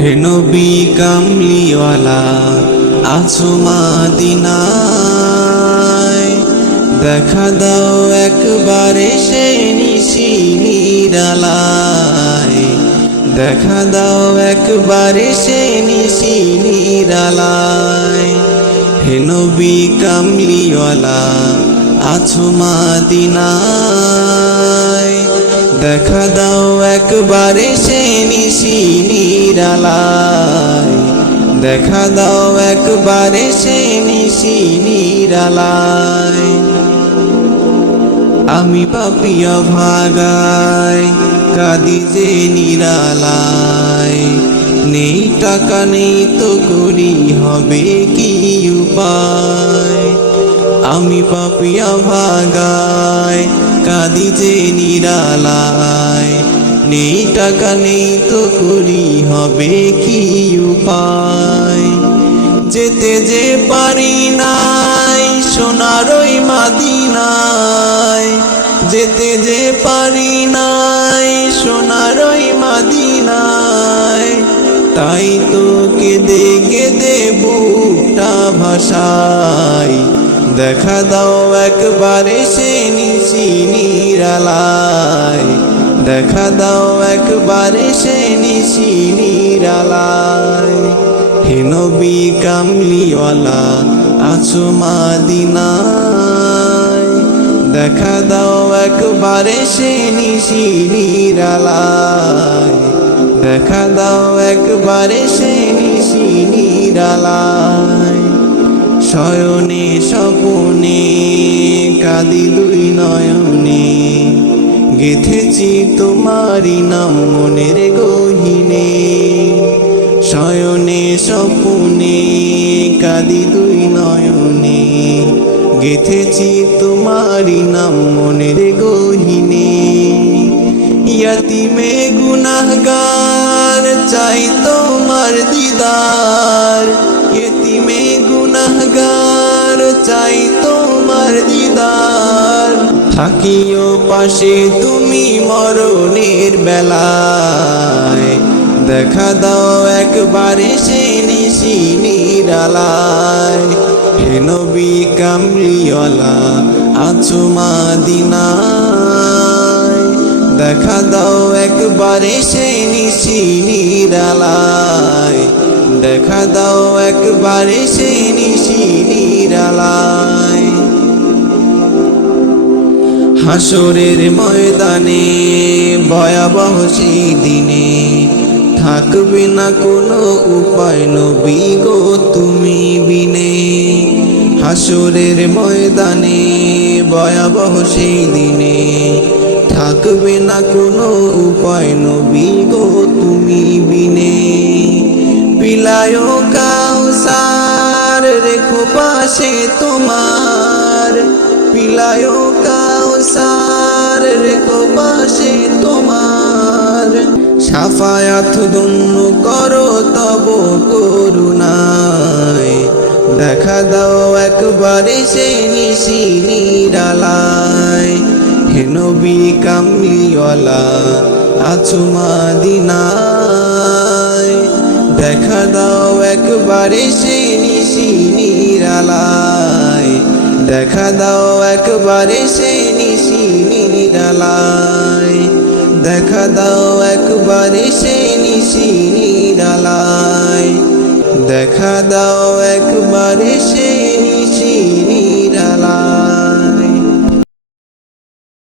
হে নবী কামলিওয়ালা, আছো মাদিনায়। দেখা দাও একবারে সে নিশি দেখা দাও একবারে সে নিশি নিরালায়। হে নবী কামলিওয়ালা, আছো মাদিনায়। দেখা দাও একবারে সে নিশি নিরালায়। দেখা দাও একবারে সে নিশি আমি পাপিয়া ভাগায় কাদি যে নিরালায়। নেই টাকা, নেই তো করি, হবে কি উপায়? আমি পাপিয়া ভাগায় কাদি যে নিরালায়। নেই, টাকা নেই তো করি হবে কি উপায়? যেতে যে পারি নাই সোনারই মাদিনায়। যেতে যে পারি নাই সোনারই মাদিনায়। তাই তো কেঁদে কেঁদে বুকটা ভাষায় দেখা দাও একবারে সে নিশি নিরালায়। দেখা দাও একবারে সে নিশি নিরালায়। হে নবী কামলিওয়ালা, আছো মাদিনায়। দেখা দাও একবারে সে নিশি নিরালায়। দেখা দাও একবারে সে নিশি নিরালায়। শয়নে স্বপনে, কাদি দুই নয়নে। গেথেছি তোমারি নাম মনের গহিনে। শয়নে, স্বপনে, কাদি দুই নয়নে। গেথেছি তোমারি নাম মনের গহিনে। ইয়াতিমে গুনাহগার, চাই তোমার দিদার। ইয়তিমে গুনাহগার, চাই তোমার দিদার। থাকিও পাশে তুমি মরণের বেলায়। দেখা দাও একবারে সে নিশি নিরালায় হে নবী কামলিওয়ালা, আছো মাদিনায়। দেখা দাও একবারে সে নিশি নিরালায় দেখা দাও একবারে সে নিশি নিরালায় হাসরের ময়দানে, ভয়াবহ সেই দিনে থাকবে না কোনো উপায় নবী গো তুমি বিনে। হাসরের ময়দানে, ভয়াবহ সেই দিনে থাকবে না কোনো উপায় নবী গো তুমি বিনে। পিলায় কাউসার, রেখো পাশে তোমার। পিলায় কাউসার রেখো পাশে তোমার। সাফায়াত দন্য করো তব করুণায়। দেখা দাও একবারে সে নিশি নিরালায়। হে নবী কামলিওয়ালা, আছো মাদিনায়। দেখা দাও একবারে সে নিশি নিরালায়। দেখা দাও একবারে সে দেখা দাও একবারে সে নিশি নিরালায়। দেখা দাও একবারে সে